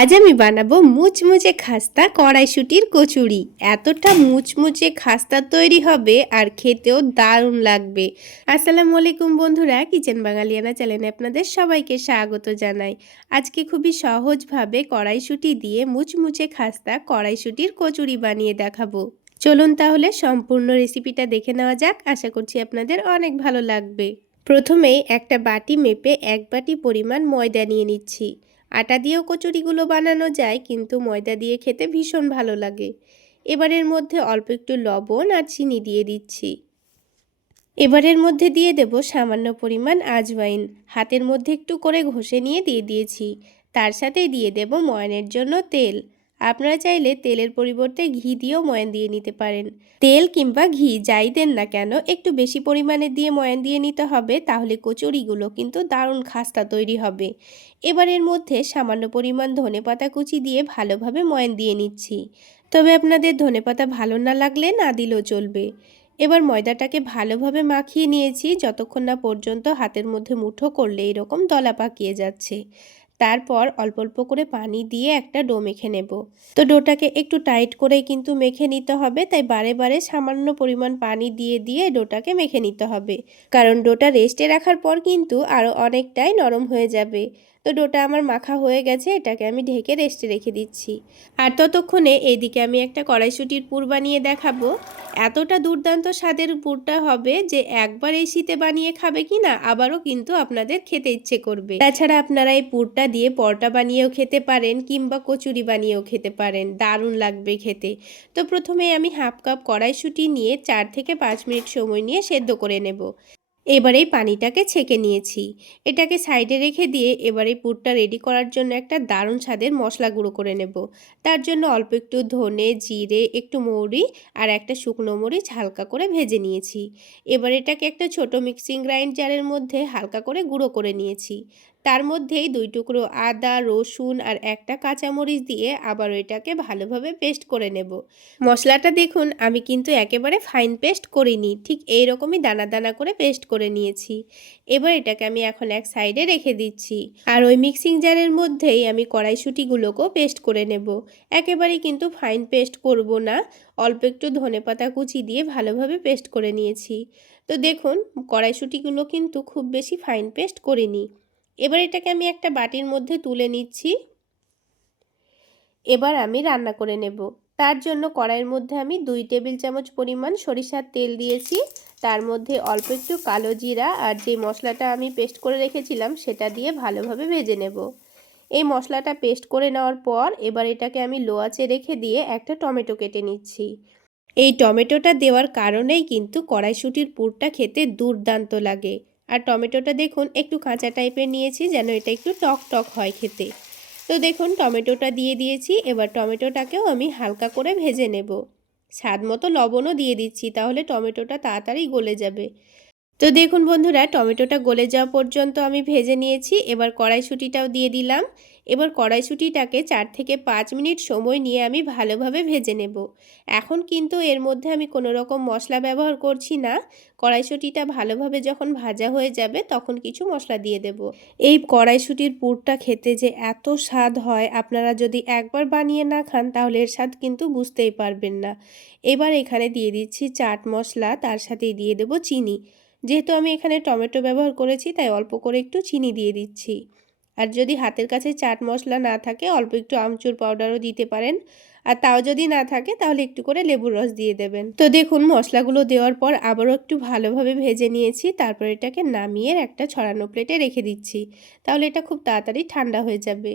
আজ আমি বানাবো মুচমুচে খাস্তা কড়াইশুঁটির কচুরি। এতটা মুচমুচে খাস্তা তৈরি হবে আর খেতেও দারুণ লাগবে। আসসালামু আলাইকুম বন্ধুরা, কিচেন বাঙালিয়ানা চ্যানেলে আপনাদের সবাইকে স্বাগত জানাই। আজকে খুবই সহজভাবে কড়াইশুঁটি দিয়ে মুচমুচে খাস্তা কড়াইশুঁটির কচুরি বানিয়ে দেখাবো। চলুন তাহলে সম্পূর্ণ রেসিপিটা দেখে নেওয়া যাক। আশা করছি আপনাদের অনেক ভালো লাগবে। প্রথমেই একটা বাটি মেপে 1 বাটি পরিমাণ ময়দা নিয়ে নিচ্ছি। আটা দিয়েও কচুরিগুলো বানানো যায়, কিন্তু ময়দা দিয়ে খেতে ভীষণ ভালো লাগে। এবারের মধ্যে অল্প একটু লবণ আর চিনি দিয়ে দিচ্ছি। এবারের মধ্যে দিয়ে দেব সামান্য পরিমাণ আজওয়াইন। হাতের মধ্যে একটু করে ঘষে নিয়ে দিয়ে দিয়েছি। তার সাথেই দিয়ে দেব ময়ানের জন্য তেল। আপনারা চাইলে তেলের পরিবর্তে ঘি দিয়েও ময়ান দিয়ে নিতে পারেন। তেল কিংবা ঘি যাই দেন না কেন, একটু বেশি পরিমাণে দিয়ে ময়ান দিয়ে নিতে হবে, তাহলে কচুরিগুলো কিন্তু দারুণ খাস্তা তৈরি হবে। এবারের মধ্যে সামান্য পরিমাণ ধনেপাতা কুচি দিয়ে ভালোভাবে ময়ান দিয়ে নিচ্ছি। তবে আপনাদের ধনেপাতা ভালো না লাগলে না দিলেও চলবে। এবার ময়দাটাকে ভালোভাবে মাখিয়ে নিয়েছি, যতক্ষণ না পর্যন্ত হাতের মধ্যে মুঠো করলে এরকম দলা পাকিয়ে যাচ্ছে। তারপর অল্প অল্প করে পানি দিয়ে একটা ডো মেখে নেব। তো ডোটাকে একটু টাইট করেই কিন্তু মেখে নিতে হবে, তাই বারে বারে সামান্য পরিমাণ পানি দিয়ে দিয়ে ডোটাকে মেখে নিতে হবে, কারণ ডোটা রেস্টে রাখার পর কিন্তু আরও অনেকটাই নরম হয়ে যাবে। তো ডোটা আমার মাখা হয়ে গেছে, এটাকে আমি ঢেকে রেস্টে রেখে দিচ্ছি। আর ততক্ষণে এইদিকে আমি একটা কড়াইশুঁটির পুর বানিয়ে দেখাবো। এতটা দুর্দান্ত স্বাদের পুরটা হবে যে একবার এই শীতে বানিয়ে খাবে কি না আবারও কিন্তু আপনাদের খেতে ইচ্ছে করবে। তাছাড়া আপনারা এই পুরটা দিয়ে পরোটা বানিয়েও খেতে পারেন কিংবা কচুরি বানিয়েও খেতে পারেন, দারুণ লাগবে খেতে। তো প্রথমে আমি হাফ কাপ কড়াইশুঁটি নিয়ে 4 থেকে 5 মিনিট সময় নিয়ে সেদ্ধ করে নেব। এবার এই পানিটাকে ছেঁকে নিয়েছি। এটাকে সাইডে রেখে দিয়ে এবার এই পুরটা রেডি করার জন্য একটা দারুণ স্বাদের মশলা গুঁড়ো করে নেব। তার জন্য অল্প একটু ধনে, জিরে, একটু মৌরি আর একটা শুকনো মরিচ হালকা করে ভেজে নিয়েছি। এবার এটাকে একটা ছোট মিক্সিং গ্রাইন্ডারের মধ্যে হালকা করে গুঁড়ো করে নিয়েছি। তার মধ্যেই 2 টুকরো আদা, রসুন আর একটা কাঁচামরিচ দিয়ে আবার এটাকে ভালোভাবে পেস্ট করে নেব। মশলাটা দেখুন, আমি কিন্তু একেবারে ফাইন পেস্ট করিনি, ঠিক এই রকমই দানা দানা করে পেস্ট করে নিয়েছি। এবার এটাকে আমি এখন এক সাইডে রেখে দিচ্ছি। আর ওই মিক্সিং জারের মধ্যেই আমি কড়াইশুঁটিগুলোকেও পেস্ট করে নেব। একেবারেই কিন্তু ফাইন পেস্ট করব না, অল্প একটু ধনেপাতা কুচি দিয়ে ভালোভাবে পেস্ট করে নিয়েছি। তো দেখুন, কড়াইশুঁটিগুলো কিন্তু খুব বেশি ফাইন পেস্ট করিনি। এবার এটাকে আমি একটা বাটির মধ্যে তুলে নিচ্ছি। এবার আমি রান্না করে নেব। তার জন্য কড়াইয়ের মধ্যে আমি 2 টেবিল চামচ পরিমাণ সরিষার তেল দিয়েছি। তার মধ্যে অল্প একটু কালো জিরা আর যে মশলাটা আমি পেস্ট করে রেখেছিলাম সেটা দিয়ে ভালোভাবে ভেজে নেব। এই মশলাটা পেস্ট করে নেওয়ার পর এবার এটাকে আমি লো আঁচে রেখে দিয়ে একটা টমেটো কেটে নিচ্ছি। এই টমেটোটা দেওয়ার কারণেই কিন্তু কড়াইশুঁটির পুরটা খেতে দুর্দান্ত লাগে। আর টমেটোটা দেখুন একটু কাঁচা টাইপের নিয়েছি, যেন এটা একটু টক টক হয় খেতে। তো দেখুন টমেটোটা দিয়ে দিয়েছি। এবার টমেটোটাকেও আমি হালকা করে ভেজে নেব। স্বাদ মতো লবণও দিয়ে দিচ্ছি, তাহলে টমেটোটা তাড়াতাড়ি গলে যাবে। তো দেখুন বন্ধুরা, টমেটোটা গলে যাওয়া পর্যন্ত আমি ভেজে নিয়েছি। এবার কড়াইশুঁটিটাও দিয়ে দিলাম। এবার কড়াইশুঁটিটাকে 4 থেকে 5 মিনিট সময় নিয়ে আমি ভালোভাবে ভেজে নেব। এখন কিন্তু এর মধ্যে আমি কোনো রকম মশলা ব্যবহার করছি না। কড়াইশুঁটিটা ভালোভাবে যখন ভাজা হয়ে যাবে তখন কিছু মশলা দিয়ে দেব। এই কড়াইশুঁটির পুরটা খেতে যে এত স্বাদ হয়, আপনারা যদি একবার বানিয়ে না খান তাহলে এর স্বাদ কিন্তু বুঝতেই পারবেন না। এবার এখানে দিয়ে দিচ্ছি চাট মশলা, তার সাথেই দিয়ে দেব চিনি। যেহেতু আমি এখানে টমেটো ব্যবহার করেছি তাই অল্প করে একটু চিনি দিয়ে দিচ্ছি। আর যদি হাতের কাছে চাট মশলা না থাকে অল্প একটু আমচুর পাউডারও দিতে পারেন। আর তাও যদি না থাকে তাহলে একটু করে লেবুর রস দিয়ে দেবেন। তো দেখুন মশলাগুলো দেওয়ার পর আবারও একটু ভালোভাবে ভেজে নিয়েছি। তারপর এটাকে নামিয়ে একটা ছড়ানো প্লেটে রেখে দিচ্ছি, তাহলে এটা খুব তাড়াতাড়ি ঠান্ডা হয়ে যাবে।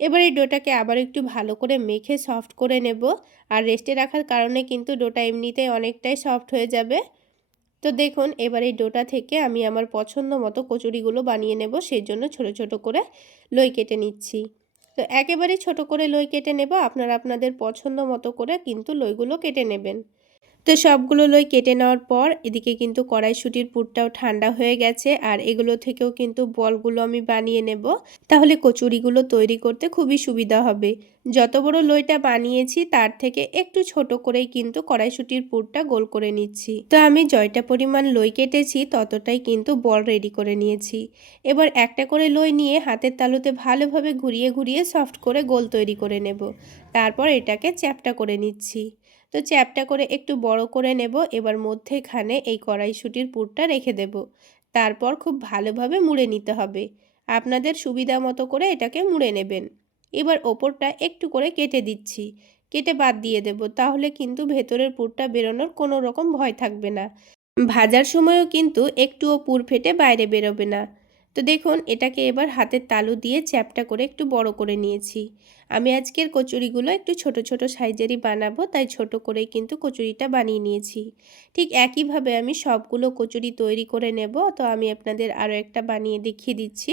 এবার এই ডোটাকে আবার একটু ভালো করে মেখে সফট করে নেব। আর রেস্টে রাখার কারণে কিন্তু ডোটা এমনিতেই অনেকটাই সফট হয়ে যাবে। তো দেখুন এবার এই ডোটা থেকে আমি আমার পছন্দ মতো কচুরিগুলো বানিয়ে নেব, সেই জন্য ছোট ছোট করে লই কেটে নিচ্ছি। তো একেবারেই ছোট করে লই কেটে নেব, আপনারা আপনাদের পছন্দ মতো করে কিন্তু লইগুলো কেটে নেবেন। তো সবগুলো লই কেটে নেওয়ার পর এদিকে কিন্তু কড়াইশুঁটির পুরটাও ঠান্ডা হয়ে গেছে, আর এগুলো থেকেও কিন্তু বলগুলো আমি বানিয়ে নেব। তাহলে কচুরিগুলো তৈরি করতে খুবই সুবিধা হবে। যত বড় লইটা বানিয়েছি তার থেকে একটু ছোট করেই কিন্তু কড়াইশুঁটির পুরটা গোল করে নিচ্ছি। তো আমি যয়টা পরিমাণ লই কেটেছি ততটাই কিন্তু বল রেডি করে নিয়েছি। এবার একটা করে লই নিয়ে হাতের তালুতে ভালোভাবে ঘুরিয়ে ঘুরিয়ে সফট করে গোল তৈরি করে নেব। তারপর এটাকে চ্যাপ্টা করে নিচ্ছি। তো চ্যাপ্টা করে একটু বড় করে নেব। এবার মধ্যেখানে এই কড়াইশুঁটির পুরটা রেখে দেব। তারপর খুব ভালোভাবে মুড়ে নিতে হবে। আপনাদের সুবিধা মতো করে এটাকে মুড়ে নেবেন। এবার ওপরটা একটু করে কেটে দিচ্ছি, কেটে বাদ দিয়ে দেব। তাহলে কিন্তু ভেতরের পুরটা বেরোনোর কোনো রকম ভয় থাকবে না। ভাজার সময়ও কিন্তু একটুও পুর ফেটে বাইরে বেরোবে না। তো দেখুন এটাকে এবার হাতের তালু দিয়ে চ্যাপ্টা করে একটু বড় করে নিয়েছি। আমি আজকের কচুরিগুলো একটু ছোট ছোট সাইজেরই বানাবো, তাই ছোট করেই কিন্তু কচুরিটা বানিয়ে নিয়েছি। ঠিক একইভাবে আমি সবগুলো কচুরি তৈরি করে নেব। তো আমি আপনাদের আরও একটা বানিয়ে দেখিয়ে দিচ্ছি।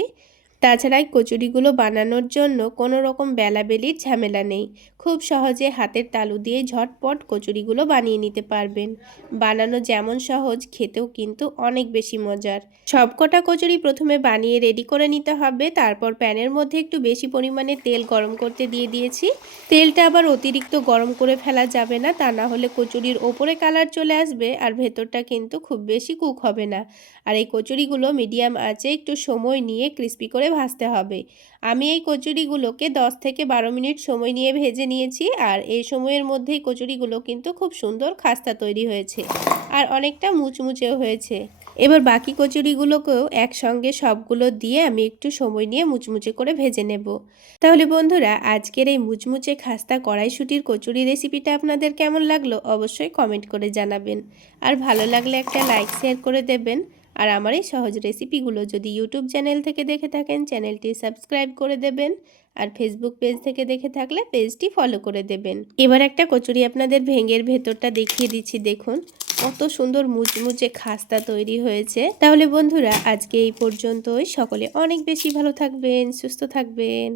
তাছাড়া এই কচুরিগুলো বানানোর জন্য কোনো রকম বেলাবেলির ঝামেলা নেই। খুব সহজে হাতের তালু দিয়ে ঝটপট কচুরিগুলো বানিয়ে নিতে পারবেন। বানানো যেমন সহজ, খেতেও কিন্তু অনেক বেশি মজার। সবকটা কচুরি প্রথমে বানিয়ে রেডি করে নিতে হবে। তারপর প্যানের মধ্যে একটু বেশি পরিমাণে তেল গরম করতে দিয়ে দিয়েছি। তেলটা আবার অতিরিক্ত গরম করে ফেলা যাবে না, তা না হলে কচুরির ওপরে কালার চলে আসবে আর ভেতরটা কিন্তু খুব বেশি কুক হবে না। আর এই কচুরিগুলো মিডিয়াম আঁচে একটু সময় নিয়ে ক্রিস্পি করে ভাজতে হবে। আমি এই কচুরিগুলোকে 10 থেকে 12 মিনিট সময় নিয়ে ভেজে নিয়েছি, আর এই সময়ের মধ্যেই কচুরিগুলো কিন্তু খুব সুন্দর খাস্তা তৈরি হয়েছে আর অনেকটা মুচমুচেও হয়েছে। এবার বাকি কচুরিগুলোকেও একসঙ্গে সবগুলো দিয়ে আমি একটু সময় নিয়ে মুচমুচে করে ভেজে নেব। তাহলে বন্ধুরা, আজকের এই মুচমুচে খাস্তা কড়াইশুঁটির কচুরি রেসিপিটা আপনাদের কেমন লাগলো অবশ্যই কমেন্ট করে জানাবেন। আর ভালো লাগলে একটা লাইক শেয়ার করে দেবেন। আর আমার এই সহজ রেসিপিগুলো যদি ইউটিউব চ্যানেল থেকে দেখে থাকেন চ্যানেলটি সাবস্ক্রাইব করে দেবেন, আর ফেসবুক পেজ থেকে দেখে থাকলে পেজটি ফলো করে দেবেন। এবার একটা কচুরি আপনাদের ভেঙের ভেতরটা দেখিয়ে দিচ্ছি। দেখুন কত সুন্দর মুচমুচে খাস্তা তৈরি হয়েছে। তাহলে বন্ধুরা, আজকে এই পর্যন্তই। সকলে অনেক বেশি ভালো থাকবেন, সুস্থ থাকবেন।